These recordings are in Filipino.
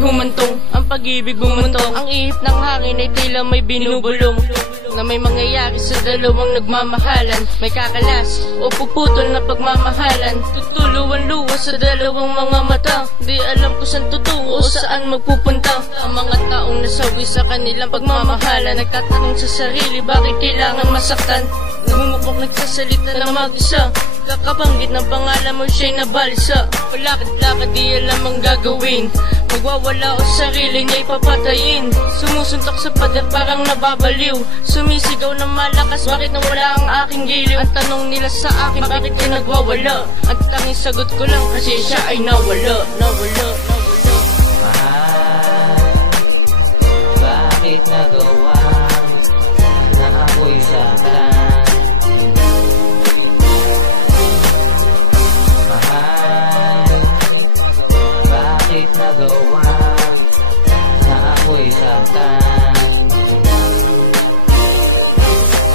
humantong, ang pag-ibig bumantong. Ang ihip ng hangin ay tila may binubulong, na may mangyayari sa dalawang nagmamahalan. May kakalas o puputol na pagmamahalan, tutuluan luwa sa dalawang mga mata. Di alam ko saan tutungo o saan magpupunta. Ang mga taong nasawi sa kanilang pagmamahalan, nagtatanong sa sarili bakit kailangan masaktan. Nagmumukok nagsasalita ng mag-isa, kakabanggit ng pangalan mo siya'y nabalisa. Palakad-lakad di alam ang gagawin, magwawala o sarili niya'y papatayin. Sumusuntok sa pader parang nababaliw, sumisigaw ng malakas, bakit nawala ang aking giliw? Ang tanong nila sa akin, bakit kayo nagwawala? Ang tanging sagot ko lang, kasi siya ay nawala. Mahal, bakit nagawa na ako'y saktan? Nagawa na ako'y saktan.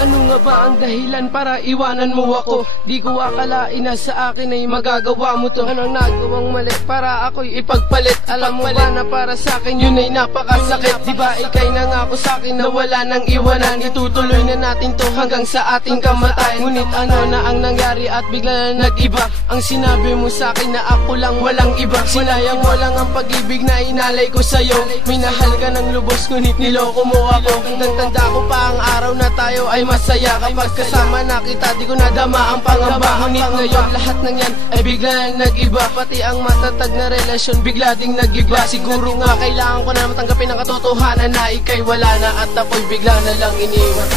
Ano nga ba ang dahilan para iwanan mo ako? Di ko akalain na sa akin ay magagawa mo to. Anong nagawang mali para ako'y ipagpalit? Alam mo ba na para sa akin yun ay napakasakit? Di ba ikay nangako sa akin na wala nang iwanan? Itutuloy na natin to hanggang sa ating kamatayan. Ngunit ano na ang nangyari at bigla na nag-iba? Ang sinabi mo sa akin na ako lang walang iba. Sinayang mo lang ang pag-ibig na inalay ko sa'yo. Minahal ka ng lubos ngunit niloko mo ako. Tanda ko pa ang araw na tayo ay masaya. Kapag kasama na kita di ko nadama ang pangamba. Ngunit ngayon lahat ng yan ay bigla na nag-iba. Pati ang matatag na relasyon bigla ding nag-iba. Siguro nga kailangan ko na matanggapin ang katotohanan na ikay wala na at ako'y bigla na lang iniwan.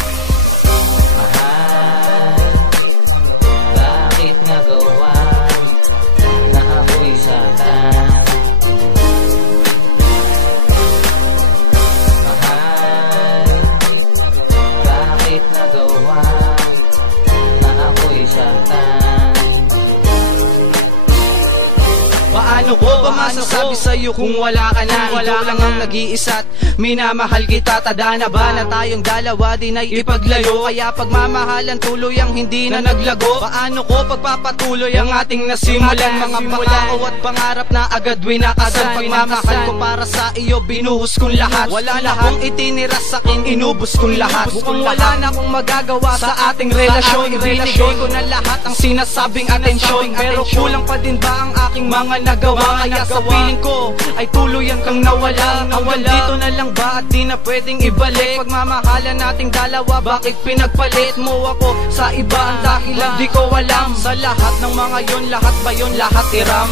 Mahal, bakit nagawa na ako'y saktan? Nagawa na ako'y saktan. Paano ko ba masasabi sa'yo kung wala ka na? Ikaw lang ang nag-iisa't minamahal kita. Tadhana ba na tayong dalawa din ay ipaglayo? Kaya pagmamahalan tuloy ang hindi na naglago. Paano ko pagpapatuloy ang ating nasimulan? Mga pangako at pangarap na agad winakasan. Pagmamahal ko para sa iyo binuhos kong lahat. Wala na akong itinira sa'kin, inubos kong lahat. Mukhang wala na akong magagawa sa ating relasyon. Ibinigay ko na lahat ang sinasabing atensyon. Pero kulang pa din ba ang aking mga nagawa? Kaya sa piling ko ay tuluyan kang nawala. Hanggang dito na lang ba at di na pwedeng ibalik? Pagmamahalan nating dalawa, bakit pinagpalit mo ako sa iba? Ang dahilan di ko alam. Sa lahat ng mga yon, lahat ba yon? Lahat iram.